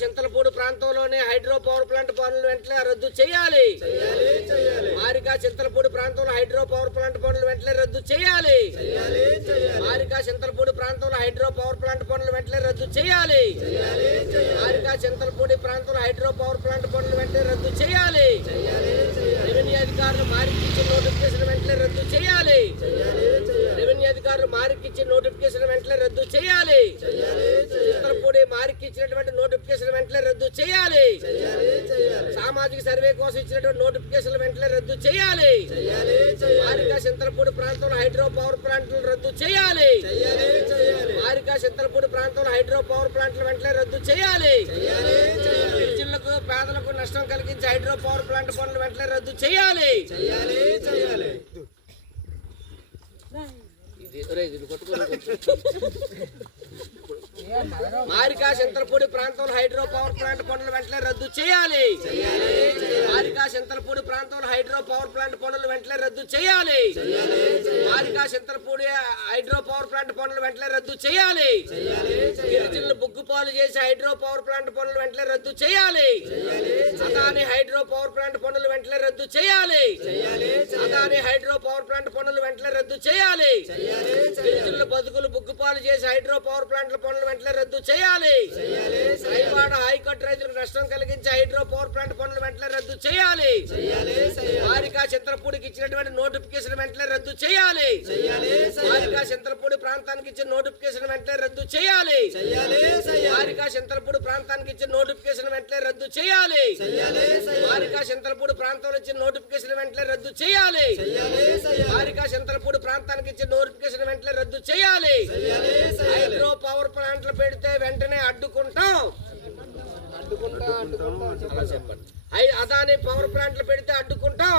చింతలపూడి ప్రాంతంలోని hydro power plant పనులు వెంటనే రద్దు చేయాలి. మారిగా చింతలపూడి ప్రాంతంలో హైడ్రో పవర్ ప్లాంట్ పనులు వెంటనే రద్దు చేయాలి. మారిగా చింతలపూడి ప్రాంతంలో హైడ్రో పవర్ ప్లాంట్ పనులు వెంటనే రద్దు చేయాలి. మారిగా చింతలపూడి ప్రాంతంలో హైడ్రో పవర్ ప్లాంట్ పనులు వెంటనే రద్దు చేయాలి. రెవెన్యూ అధికారులు మారికిచ్చిన నోటిఫికేషన్ వెంటనే రద్దు చేయాలి అధికారులు మారికిచ్చిన నోటిఫికేషన్ వెంటనే రద్దు చేయాలి. చింతలపూడి మారికిచ్చినటువంటి నోటిఫికేషన్ వెంటనే రద్దు చేయాలి. సామాజిక సర్వే కోసం ఇచ్చినటువంటి నోటిఫికేషన్ వెంటనే రద్దు చేయాలి. మారికా చింతలపూడి ప్రాంతంలో హైడ్రో పవర్ ప్లాంట్లు రద్దు చేయాలి. మారికా చింతలపూడి ప్రాంతంలో హైడ్రో పవర్ ప్లాంట్లు వెంటనే రద్దు చేయాలి. గిరిజనులకు పేదలకు నష్టం కలిగించే హైడ్రో పవర్ ప్లాంట్ పనులు వెంటనే రద్దు చేయాలి. మారికా చింతలపూడి ప్రాంతంలో హైడ్రో పవర్ ప్లాంట్ పనులు వెంటనే రద్దు చేయాలి. మారికా చింతలపూడి ప్రాంతంలో హైడ్రో పవర్ ప్లాంట్ పనులు వెంటనే రద్దు చేయాలి. మారికా చింతలపూడి హైడ్రో పవర్ ప్లాంట్ పనులు వెంటనే రద్దు చేయాలి. గిరిజనులు బుగ్గుపాలు చేసి హైడ్రో పవర్ ప్లాంట్ పనులు వెంటనే రద్దు చేయాలి. అదాని హైడ్రో పవర్ ప్లాంట్ పనులు వెంటనే రద్దు చేయాలి. అదాని హైడ్రో పవర్ ప్లాంట్ పనులు వెంటనే రద్దు చేయాలి. గిరిజనులు బతుకులు బుగ్గుపాలు చేసి హైడ్రో పవర్ ప్లాంట్ల పనులు వెంటనే రద్దు చేయాలి. రైవాడ హైకోర్టు రైతులకు నష్టం కలిగించి హైడ్రో పవర్ ప్లాంట్ పనులు వెంటనే రద్దు చేయాలి. మారికా చింతలపూడికి ఇచ్చినటువంటి నోటిఫికేషన్ వెంటనే రద్దు చేయాలి. మారికా చింతలపూడి ప్రాంతానికి ఇచ్చిన నోటిఫికేషన్ వెంటనే రద్దు చేయాలి. మారికా చింతలపూడి ప్రాంతానికి ఇచ్చిన నోటిఫికేషన్ వెంటనే రద్దు చేయాలి. మారికా చింతలపూడి ప్రాంతంలో ఇచ్చిన నోటిఫికేషన్ వెంటనే రద్దు చేయాలి. మారికా చింతలపూడి ప్రాంతానికి ఇచ్చిన నోటిఫికేషన్ వెంటనే రద్దు చేయాలి. హైడ్రో పవర్ ప్లాంట్లు పెడితే వెంటనే అడ్డుకుంటాం. అడ్డుకుంటా అడ్డుకుంటా. చెప్పండి. అదాని పవర్ ప్లాంట్లు పెడితే అడ్డుకుంటాం.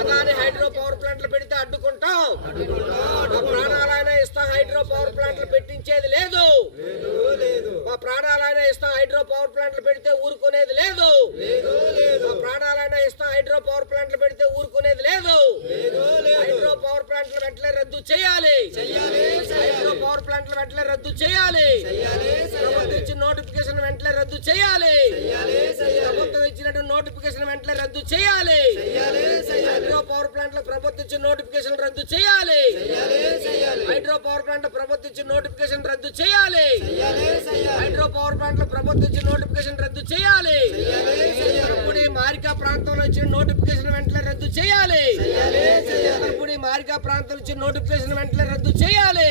అదాని హైడ్రో పవర్ ప్లాంట్లు పెడితే అడ్డుకుంటాం. మా ప్రాణాలైనా ఇస్తాం హైడ్రో పవర్ ప్లాంట్లు పెట్టించేది లేదు. మా ప్రాణాలైనా ఇస్తాం హైడ్రో పవర్ ప్లాంట్లు పెడితే ఊరుకునేది లేదు. మా ప్రాణాలైనా ఇస్తాం హైడ్రో పవర్ ప్లాంట్లు పెడితే ఊరుకునేది లేదు. పవర్ ప్లాంట్లు వెంటనే రద్దు చేయాలి. హైడ్రో పవర్ ప్లాంట్లు వెంటనే రద్దు చేయాలి. ప్రభుత్వం ఇచ్చిన నోటిఫికేషన్ వెంటనే రద్దు చేయాలి. ప్రభుత్వం ఇచ్చినటువంటి నోటిఫికేషన్ వెంటనే రద్దు చేయాలి. హైడ్రో పవర్ ప్లాంట్ల ప్రభుత్వం ఇచ్చిన నోటిఫికేషన్ రద్దు చేయాలి. హైడ్రో పవర్ ప్లాంట్ ప్రభుత్వం ఇచ్చిన నోటిఫికేషన్ రద్దు చేయాలి. హైడ్రో పవర్ ప్లాంట్ ప్రభుత్వం ఇచ్చిన నోటిఫికేషన్ రద్దు చేయాలి. మారికా ప్రాంతంలో ఇచ్చిన నోటిఫికేషన్ వెంటనే రద్దు చేయాలి. మారికా ప్రాంతంలో ఇచ్చిన నోటిఫికేషన్ వెంటనే రద్దు చేయాలి.